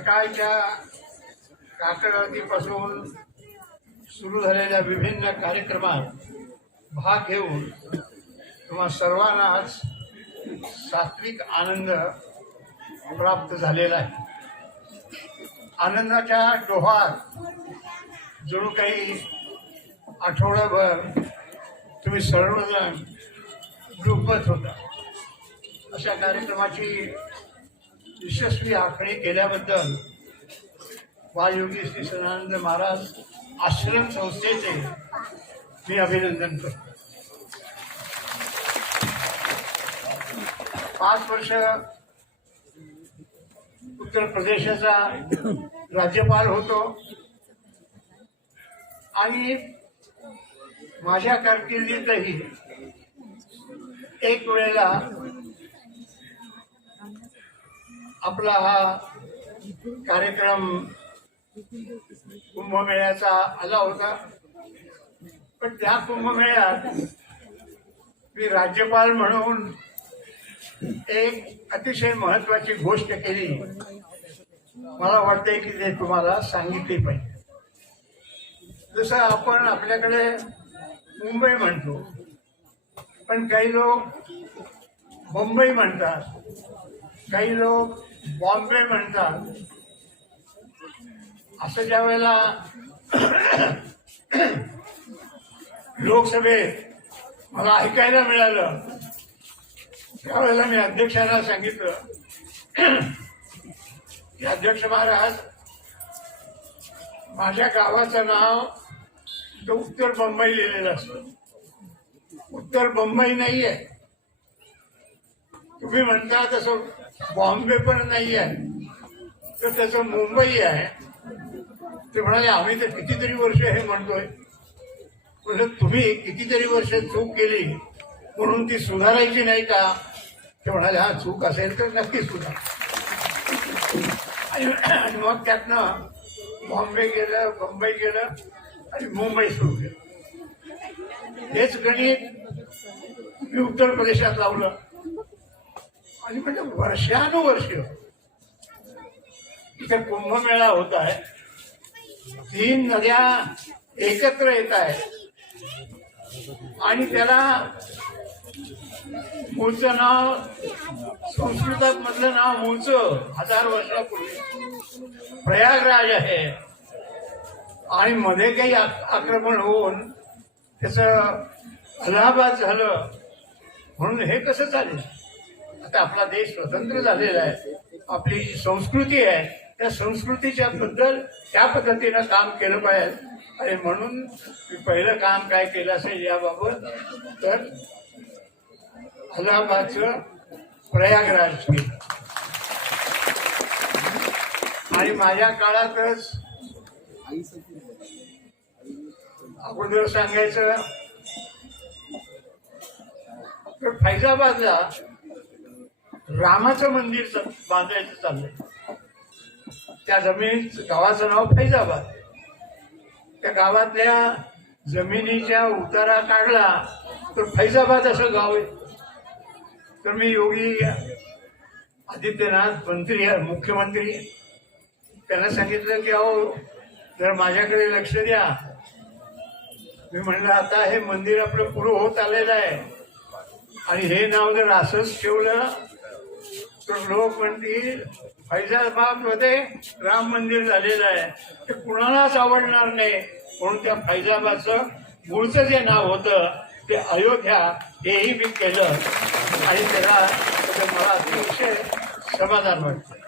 सकाळच्या काकडावतीपासून सुरू झालेल्या विभिन्न कार्यक्रमात भाग घेऊन तुम्हा सर्वांनाच सात्विक आनंद प्राप्त झालेला आहे. आनंदाच्या डोहात जणू काही आठवडाभर तुम्ही सर्वजण डुबत होता. अशा कार्यक्रमाची यशस्वी आखणी केल्याबद्दल बालयोगी श्री सदानंद महाराज आश्रम संस्थेचे मी अभिनंदन करतो. पाच वर्ष उत्तर प्रदेशाचा राज्यपाल होतो. आणि माझ्या कारकिर्दीतही एक वेळेला आपला हा कार्यक्रम कुंभमेळ्याचा आला होता. पण त्या कुंभमेळ्यात मी राज्यपाल म्हणून एक अतिशय महत्वाची गोष्ट केली. मला वाटतंय की ते तुम्हाला सांगितली पाहिजे. जसं आपण आपल्याकडे मुंबई म्हणतो पण काही लोक मुंबई म्हणतात काही लोक बॉम्बे म्हणतात. असं ज्या वेळेला लोकसभेत मला ऐकायला मिळालं त्यावेळेला मी अध्यक्षांना सांगितलं की अध्यक्ष महाराज माझ्या गावाचं नाव उत्तर बंबई लिहिलेलं असतं. उत्तर बंबई नाहीये. तुम्ही म्हणता तसं बॉम्बे पण नाही आहे तर त्याचं मुंबई आहे. ते म्हणाले आम्ही तर कितीतरी वर्ष हे म्हणतोय. म्हणजे तुम्ही कितीतरी वर्ष चूक केली म्हणून ती सुधारायची नाही का? ते म्हणाले हा चूक असेल तर नक्की सुधार. आणि मग त्यातनं बॉम्बे गेलं मुंबई गेलं आणि मुंबई सुरू केलं. हेच गणित मी उत्तर प्रदेशात लावलं. आणि म्हणजे वर्षानुवर्ष इथे कुंभमेळा होत आहे. तीन नद्या एकत्र येत आहेत. आणि त्याला मूळचं नाव संस्कृतात मधलं नाव मूळचं हजार वर्षापूर्वी प्रयागराज आहे. आणि मध्ये काही आक्रमण होऊन त्याचं अलाहाबाद झालं. म्हणून हे कसं चालेल? आता आपला देश स्वतंत्र झालेला आहे. आपली जी संस्कृती आहे त्या संस्कृतीच्या बद्दल त्या पद्धतीनं काम केलं पाहिजे. आणि म्हणून मी पहिलं काम काय केलं असेल याबाबत तर अलाहाबादचं प्रयागराज केलं. आणि माझ्या काळातच अगोदर सांगायचं तर फैजाबादला रामाचं मंदिर बांधायचं चाललंय. त्या जमिनीत गावाचं नाव फैजाबाद. त्या गावातल्या जमिनीच्या उतारा काढला तर फैजाबाद असं गाव आहे. तर मी योगी आदित्यनाथ मंत्री मुख्यमंत्री त्यांना सांगितलं की अहो जर माझ्याकडे लक्ष द्या. मी म्हणलं आता हे मंदिर आपलं पुरं होत आलेलं आहे. आणि हे नाव जर असंच ठेवलं तर लोक म्हणतील फैजाबादमध्ये राम मंदिर झालेलं आहे. ते कुणालाच आवडणार नाही. म्हणून त्या फैजाबादचं मूळचं जे नाव होतं ते अयोध्या हेही मी केलं. आणि त्याला मला अतिशय समाधान वाटतं